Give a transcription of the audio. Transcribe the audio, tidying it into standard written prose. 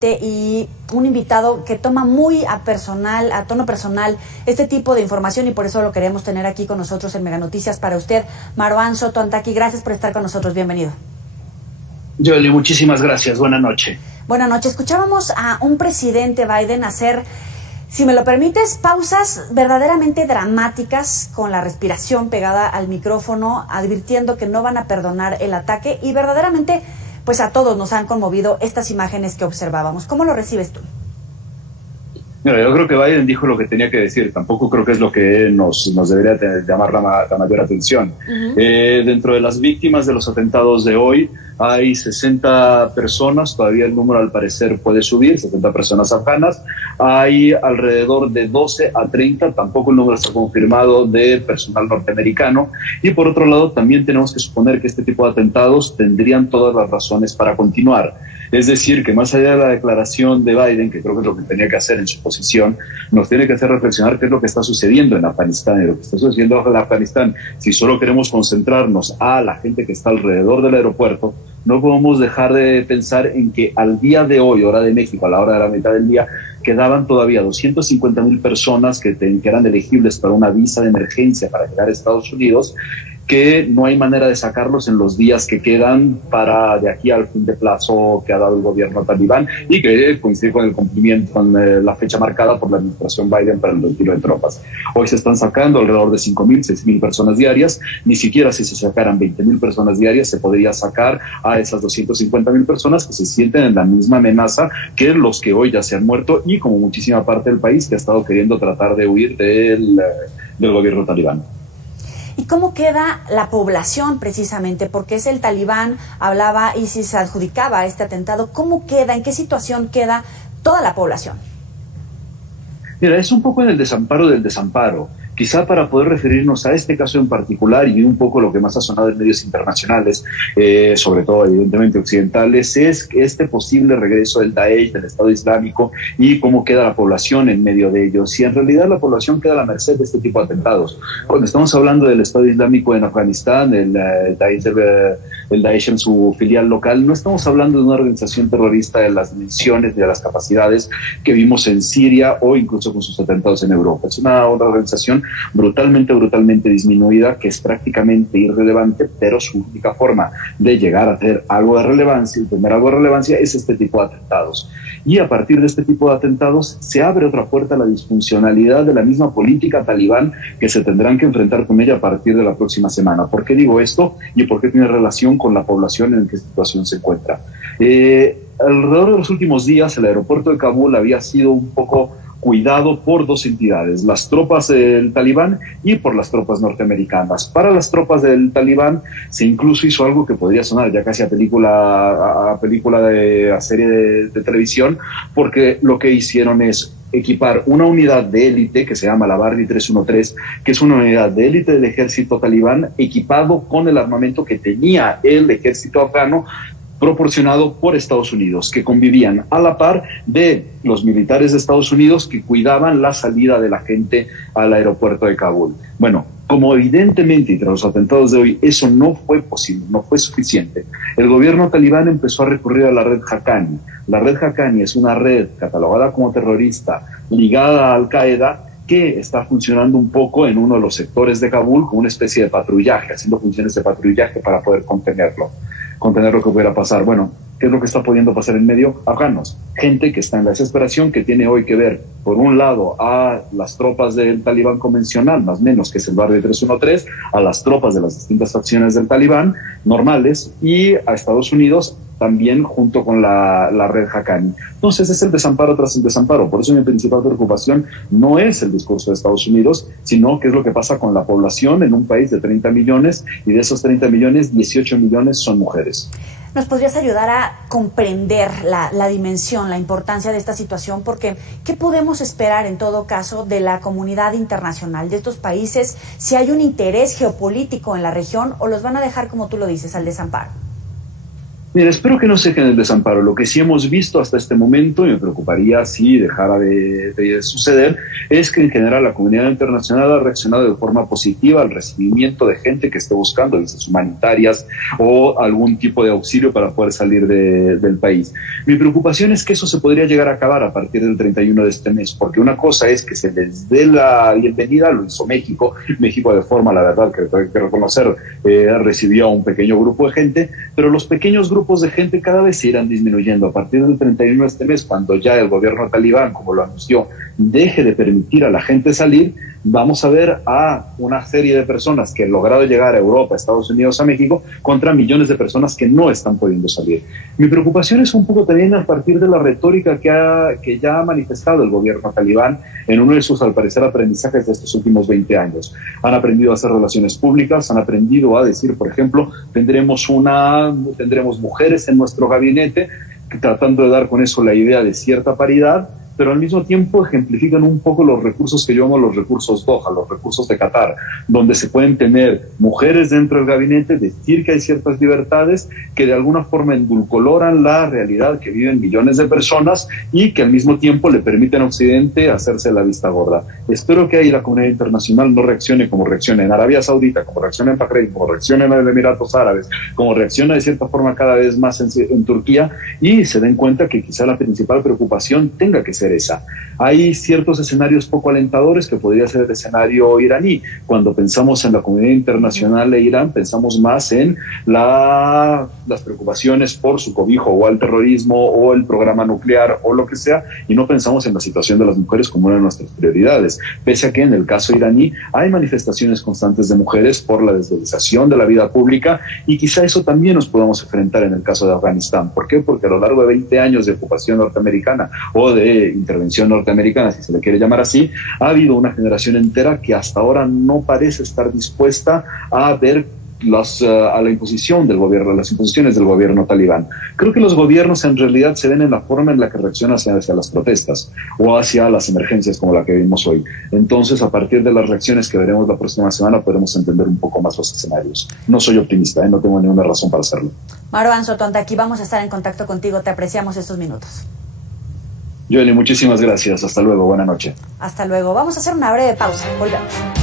y un invitado que toma muy a tono personal este tipo de información y por eso lo queremos tener aquí con nosotros en Mega Noticias para usted. Marwan Soto Antaki, gracias por estar con nosotros, bienvenido. Yoli, muchísimas gracias, buenas noches. Buenas noches, escuchábamos a un presidente Biden hacer, si me lo permites, pausas verdaderamente dramáticas con la respiración pegada al micrófono, advirtiendo que no van a perdonar el ataque y verdaderamente pues a todos nos han conmovido estas imágenes que observábamos. ¿Cómo lo recibes tú? Mira, yo creo que Biden dijo lo que tenía que decir. Tampoco creo que es lo que nos debería llamar la mayor atención. Dentro de las víctimas de los atentados de hoy hay 60 personas, todavía el número al parecer puede subir, 70 personas afganas. Hay alrededor de 12 a 30, tampoco el número está confirmado, de personal norteamericano. Y por otro lado, también tenemos que suponer que este tipo de atentados tendrían todas las razones para continuar. Es decir, que más allá de la declaración de Biden, que creo que es lo que tenía que hacer en su posición, nos tiene que hacer reflexionar qué es lo que está sucediendo en Afganistán. Y lo que está sucediendo en Afganistán, si solo queremos concentrarnos a la gente que está alrededor del aeropuerto, no podemos dejar de pensar en que al día de hoy, hora de México, a la hora de la mitad del día, quedaban todavía 250,000 personas que eran elegibles para una visa de emergencia para llegar a Estados Unidos, que no hay manera de sacarlos en los días que quedan para de aquí al fin de plazo que ha dado el gobierno talibán y que coincide con el cumplimiento, con la fecha marcada por la administración Biden para el retiro de tropas. Hoy se están sacando alrededor de 5,000, 6,000 personas diarias. Ni siquiera si se sacaran 20,000 personas diarias se podría sacar a esas 250,000 personas que se sienten en la misma amenaza que los que hoy ya se han muerto y como muchísima parte del país que ha estado queriendo tratar de huir del gobierno talibán. ¿Y cómo queda la población precisamente? Porque es el talibán, hablaba y si se adjudicaba este atentado, ¿cómo queda? ¿En qué situación queda toda la población? Mira, es un poco en el desamparo del desamparo. Quizá para poder referirnos a este caso en particular y un poco lo que más ha sonado en medios internacionales, sobre todo evidentemente occidentales, es este posible regreso del Daesh, del Estado Islámico, y cómo queda la población en medio de ellos. Si en realidad la población queda a la merced de este tipo de atentados. Cuando estamos hablando del Estado Islámico en Afganistán, el Daesh en su filial local, no estamos hablando de una organización terrorista de las dimensiones, de las capacidades que vimos en Siria o incluso con sus atentados en Europa. Es una organización brutalmente disminuida, que es prácticamente irrelevante, pero su única forma de llegar a tener algo de relevancia, es este tipo de atentados. Y a partir de este tipo de atentados se abre otra puerta a la disfuncionalidad de la misma política talibán que se tendrán que enfrentar con ella a partir de la próxima semana. ¿Por qué digo esto? ¿Y por qué tiene relación con la población en qué situación se encuentra? Alrededor de los últimos días, el aeropuerto de Kabul había sido un poco cuidado por dos entidades, las tropas del talibán y por las tropas norteamericanas. Para las tropas del talibán se incluso hizo algo que podría sonar ya casi a serie de televisión, porque lo que hicieron es equipar una unidad de élite que se llama la Bardi 313, que es una unidad de élite del ejército talibán equipado con el armamento que tenía el ejército afgano, proporcionado por Estados Unidos, que convivían a la par de los militares de Estados Unidos que cuidaban la salida de la gente al aeropuerto de Kabul. Bueno, como evidentemente tras los atentados de hoy eso no fue posible, no fue suficiente, el gobierno talibán empezó a recurrir a la red Haqqani. La red Haqqani es una red catalogada como terrorista ligada a Al-Qaeda, que está funcionando un poco en uno de los sectores de Kabul como una especie de patrullaje, haciendo funciones de patrullaje para poder contener lo que pudiera pasar. Bueno, ¿qué es lo que está pudiendo pasar en medio? Afganos, gente que está en la desesperación, que tiene hoy que ver, por un lado, a las tropas del talibán convencional, más o menos, que es el Bardi 313, a las tropas de las distintas facciones del talibán, normales, y a Estados Unidos, también junto con la red Haqqani. Entonces es el desamparo tras el desamparo. Por eso mi principal preocupación no es el discurso de Estados Unidos, sino qué es lo que pasa con la población en un país de 30 millones, y de esos 30 millones, 18 millones son mujeres. ¿Nos podrías ayudar a comprender la dimensión, la importancia de esta situación? Porque, ¿qué podemos esperar en todo caso de la comunidad internacional, de estos países, si hay un interés geopolítico en la región o los van a dejar, como tú lo dices, al desamparo? Mira, espero que no se quede en el desamparo. Lo que sí hemos visto hasta este momento, y me preocuparía si dejara de suceder, es que en general la comunidad internacional ha reaccionado de forma positiva al recibimiento de gente que esté buscando visas humanitarias o algún tipo de auxilio para poder salir del país. Mi preocupación es que eso se podría llegar a acabar a partir del 31 de este mes, porque una cosa es que se les dé la bienvenida, lo hizo México. México, de forma, la verdad, que hay que reconocer, recibió a un pequeño grupo de gente, pero los pequeños grupos de gente cada vez se irán disminuyendo a partir del 31 de este mes, cuando ya el gobierno talibán, como lo anunció, deje de permitir a la gente salir. Vamos a ver a una serie de personas que han logrado llegar a Europa, a Estados Unidos, a México, contra millones de personas que no están pudiendo salir. Mi preocupación es un poco también a partir de la retórica que ya ha manifestado el gobierno talibán en uno de sus, al parecer, aprendizajes de estos últimos 20 años. Han aprendido a hacer relaciones públicas, han aprendido a decir, por ejemplo, tendremos mujeres en nuestro gabinete, tratando de dar con eso la idea de cierta paridad, pero al mismo tiempo ejemplifican un poco los recursos que yo llamo los recursos Doha, los recursos de Qatar, donde se pueden tener mujeres dentro del gabinete, decir que hay ciertas libertades que de alguna forma endulcoloran la realidad que viven millones de personas y que al mismo tiempo le permiten a Occidente hacerse la vista gorda. Espero que ahí la comunidad internacional no reaccione como reacciona en Arabia Saudita, como reacciona en Bahrein, como reacciona en los Emiratos Árabes, como reacciona de cierta forma cada vez más en Turquía, y se den cuenta que quizá la principal preocupación tenga que ser esa. Hay ciertos escenarios poco alentadores que podría ser el escenario iraní. Cuando pensamos en la comunidad internacional de Irán, pensamos más en las preocupaciones por su cobijo o al terrorismo o el programa nuclear o lo que sea, y no pensamos en la situación de las mujeres como una de nuestras prioridades. Pese a que en el caso iraní hay manifestaciones constantes de mujeres por la desvalorización de la vida pública, y quizá eso también nos podamos enfrentar en el caso de Afganistán. ¿Por qué? Porque a lo largo de 20 años de ocupación norteamericana o de intervención norteamericana, si se le quiere llamar así, ha habido una generación entera que hasta ahora no parece estar dispuesta a ver a la imposición del gobierno, las imposiciones del gobierno talibán. Creo que los gobiernos en realidad se ven en la forma en la que reaccionan hacia las protestas o hacia las emergencias como la que vimos hoy. Entonces, a partir de las reacciones que veremos la próxima semana, podremos entender un poco más los escenarios. No soy optimista, no tengo ninguna razón para hacerlo. Marwan Sotonta, aquí vamos a estar en contacto contigo. Te apreciamos estos minutos. Joely, muchísimas gracias. Hasta luego. Buena noche. Hasta luego. Vamos a hacer una breve pausa. Volvemos.